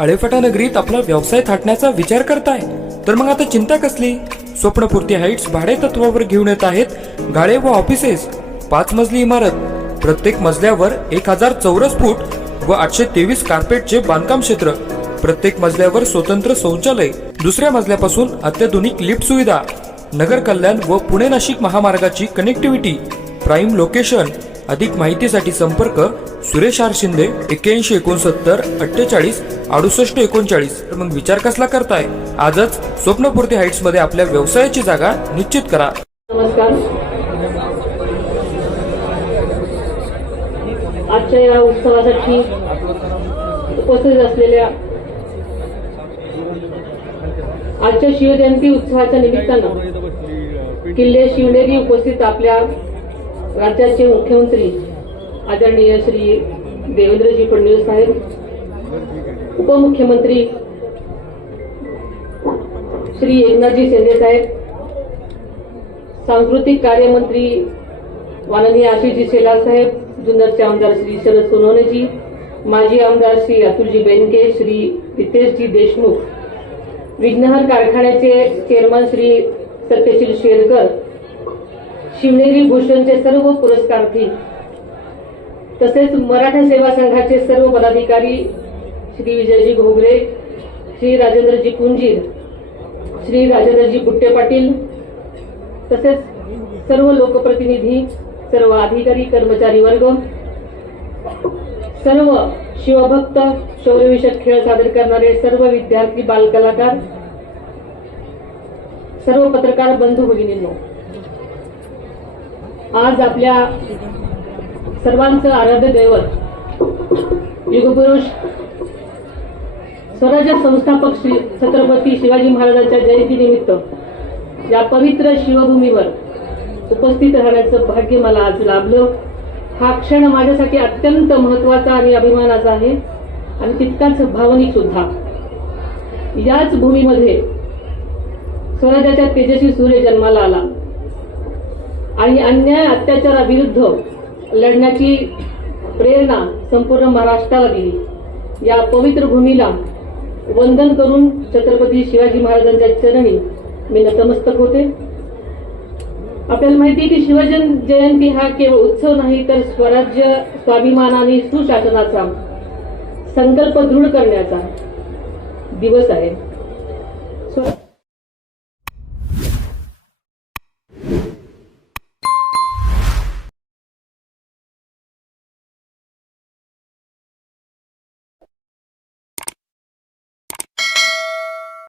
आळेफाटा नगरीत आपला व्यवसाय थाटण्याचा विचार करताय तर मग आता चिंता कसली? स्वप्नपूर्ती हाईट्स भाडे तत्वावर घेऊन येत आहेत गाळे व ऑफिसेस. 5 मजली इमारत, प्रत्येक मजल्यावर 1000 चौरस फूट व 823 कार्पेटचे बांधकाम क्षेत्र, प्रत्येक मजल्यावर स्वतंत्र शौचालय, दुसऱ्या मजल्यापासून अत्याधुनिक लिफ्ट सुविधा, नगर कल्याण व पुणे नाशिक महामार्गाची कनेक्टिव्हिटी, प्राईम लोकेशन. अधिक माहितीसाठी संपर्क सुरेश आर शिंदे 8169 48 68 39. तर मग विचार कसला करताय? आजच स्वप्नपूर्ती हाईट्स मध्ये आपल्या व्यवसायाची जागा निश्चित करा. नमस्कार. आजच्या या उत्सवासाठी उपस्थित असलेल्या आजच्या शिवजयंती उत्सवाच्या निमित्तानं किल्ले शिवनेरी उपस्थित आपल्या राज्याचे मुख्यमंत्री आदरणीय श्री देवेंद्रजी फडणवीस साहेब, उपमुख्यमंत्री श्री एकनाथजी शिंदे साहेब, सांस्कृतिक कार्यमंत्री माननीय आशिषजी शेलार साहेब, जुन्नरचे आमदार श्री शरद सोनवणेजी, माजी आमदार श्री अतुलजी बेनके, श्री रितेशजी देशमुख, विघ्नहर कारखान्याचे चेअरमन श्री सत्यशील शेरकर, शिवनेरी भूषणचे सर्व पुरस्कारार्थी, तसेच मराठा सेवा संघाचे सर्व पदाधिकारी श्री विजयजी घोगरे, श्री राजेंद्रजी कुंजीर, श्री राजेंद्रजी बुट्टे पाटील, तसेच सर्व लोकप्रतिनिधी, सर्व अधिकारी कर्मचारी वर्ग, सर्व शिवभक्त, शौर्यविषयक खेळ सादर करणारे सर्व विद्यार्थी, बालकलाकार, सर्व पत्रकार बंधू भगिनींनो, आज आपल्या सर्वांचं आराध्य दैवत युगपुरुष स्वराज्य संस्थापक श्री छत्रपती शिवाजी महाराजांच्या जयंतीनिमित्त या पवित्र शिवभूमीवर उपस्थित राहण्याचं भाग्य मला आज लाभलं. हा क्षण माझ्यासाठी अत्यंत महत्वाचा आणि अभिमानाचा आहे आणि तितकाच भावनिक सुद्धा. याच भूमीमध्ये स्वराज्याच्या तेजस्वी सूर्य जन्माला आला आणि अन्याय अत्याचाराविरुद्ध लढण्याची प्रेरणा संपूर्ण महाराष्ट्राला दिली. या पवित्र भूमीला वंदन करून छत्रपती शिवाजी महाराजांच्या चरणी मी नतमस्तक होते. आपल्याला माहिती आहे की शिवजयंती हा केवळ उत्सव नाही तर स्वराज्य, स्वाभिमान आणि सुशासनाचा संकल्प दृढ करण्याचा दिवस आहे.